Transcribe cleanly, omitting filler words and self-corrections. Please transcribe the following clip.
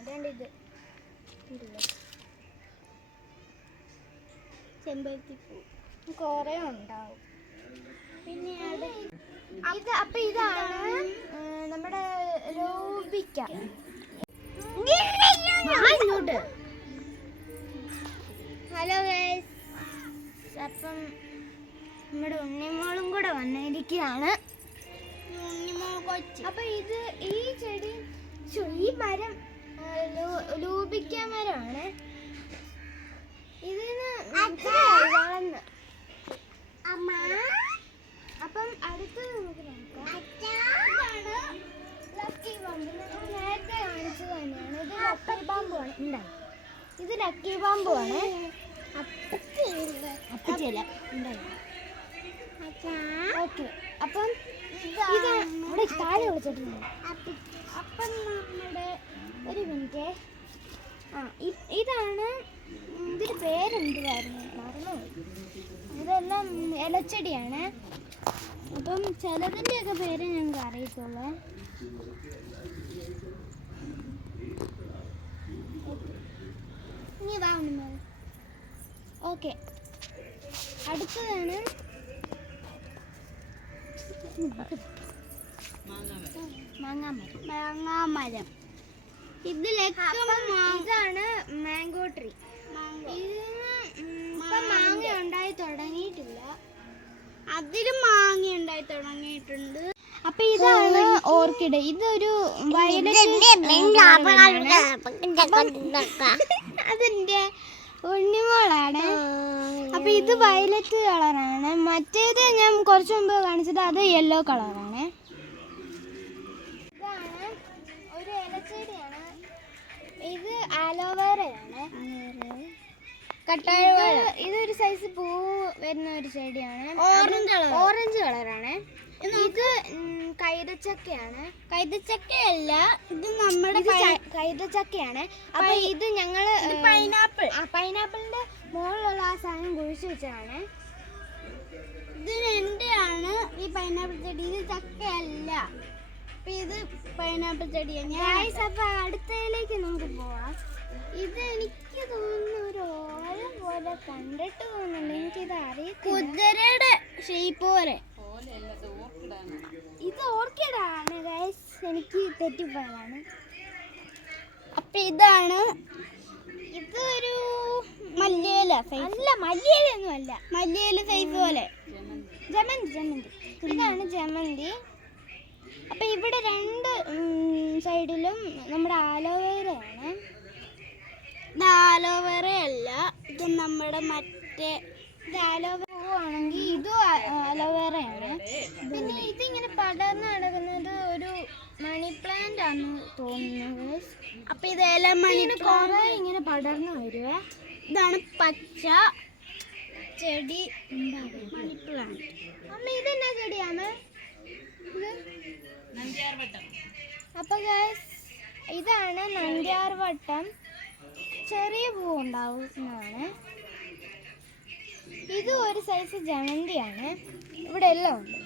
ഇത് ചെമ്പരത്തിപ്പൂ കുറേ ഉണ്ടാവും. പിന്നെ ഇതാണ് നമ്മുടെ ലോബിക്ക. ഇങ്ങോട്ട് ഹലോ ഗൈസ്, അപ്പം നമ്മുടെ ഉണ്ണിമോളും കൂടെ വന്നിരിക്കുകയാണ്. അപ്പൊ ഈ ചെടി ഈ മരം ലൂബിക്ക മരമാണ്. ഇതിന് വളർന്ന് അപ്പം അടുത്തത് നമുക്ക് നോക്കാം. ഇതാണ് ലക്കി ബാമ്പ്. നേരത്തെ കാണിച്ചത് തന്നെയാണ്. ഇത് ലക്കി ബാമ്പുമാണ് ഉണ്ടായി. ഇത് ലക്കി ബാമ്പുമാണ്. ഓക്കെ, അപ്പം ഇവിടെ താഴെ വിളിച്ചിട്ടുണ്ട്. അപ്പം നമ്മുടെ ഒരു മിനിറ്റ്, ഇതാണ് ഇതിൻ്റെ പേരെന്തുവായിരുന്നു മറന്നു. ഇതെല്ലാം ഇലച്ചെടിയാണ്. അപ്പം ചിലതിൻ്റെയൊക്കെ പേര് ഞങ്ങൾക്ക് അറിയത്തുള്ളൂ. ഇനി വാങ്ങുന്നു. ഓക്കെ, അടുത്തതാണ് മാങ്ങാമരം. ഇതാണ് മാംഗോ ട്രീ. ഇതിന് ഇപ്പം മാങ്ങ ഉണ്ടായി തുടങ്ങിയിട്ടില്ല. അതിലും മാങ്ങ ഉണ്ടായി തുടങ്ങിയിട്ടുണ്ട്. അപ്പൊ ഇതാണ് ഓർക്കിഡ്. ഇതൊരു അതിന്റെ ഉണ്ണിമോളാണ്. അപ്പൊ ഇത് വയലറ്റ് കളറാണ്. മറ്റേത് ഞാൻ കുറച്ചു മുമ്പ് കാണിച്ചത് അത് യെല്ലോ കളറാണ്. ഇതാണ് ഒരു ഇലച്ചെടിയാണ്. ഇത് ആലോവേറയാണ്. ഇതൊരു സൈസ് പൂ വരുന്ന ഒരു ചെടിയാണ്. ഓറഞ്ച് കളറാണ്. ഇത് കൈതച്ചക്കയാണ്. കൈതച്ചക്കയല്ല, ഇത് നമ്മുടെ കൈതച്ചക്കയാണ്. അപ്പൊ ഇത് ഞങ്ങള് പൈനാപ്പിളിന്റെ മുകളിലുള്ള ആ സാധനം കുഴിച്ചു വെച്ചതാണ്. ഇത് എന്റെയാണ് ഈ പൈനാപ്പിൾ ചെടി. ഇത് ചക്കയല്ല. അപ്പൊ ഇത് പൈനാപ്പിൾ ചെടിയാണ്. അപ്പൊ അടുത്തതിലേക്ക് നമുക്ക് പോവാം. ഇത് എനിക്ക് തോന്നുന്നു ഒരു ഓരം പോലെ കണ്ടിട്ട് തോന്നുന്നുണ്ട്. എനിക്കിത് അറിയാം. കുതിരയുടെ ഷേപ്പ് പോലെ. ഇത് ഓർക്കിഡാണ് ഗൈസ്, എനിക്ക് തെറ്റിപ്പോയതാണ്. അപ്പൊ ഇതാണ്, ഇതൊരു മല്ലിയില സൈസ്. അല്ല, മല്ലിയിലൊന്നും അല്ല, മല്ലിയില സൈസ് പോലെ. ജമന്തി. ഇതാണ് ജമന്തി. അപ്പൊ ഇവിടെ രണ്ട് സൈഡിലും നമ്മുടെ ആലോവേറയാണ്. ഇത് ആലോവേറ അല്ല, ഇത് നമ്മുടെ മറ്റേ ഇത് ആലോവേറ ആണെങ്കിൽ ഇതും ആലോവേറയാണ്. പിന്നെ ഇതിങ്ങനെ പടർന്ന് നടക്കുന്നത് ഒരു മണി പ്ലാന്റ് ആണെന്ന് തോന്നുന്നത്. അപ്പൊ ഇതെല്ലാം കുറെ ഇങ്ങനെ പടർന്ന് വരുവേ. ഇതാണ് പച്ച ചെടി, മണി പ്ലാന്റ്. അമ്മ ഇതെന്നാ ചെടിയാണ്? അപ്പൊ ഗൈസ്, ഇതാണ് നന്ദ്യാർവട്ടം. ചെറിയ പൂ ഉണ്ടാവുന്നതാണ്. ഇത് ഒരു സൈസ് ജമന്തിയാണ്. ഇവിടെ എല്ലാം ഉണ്ട്.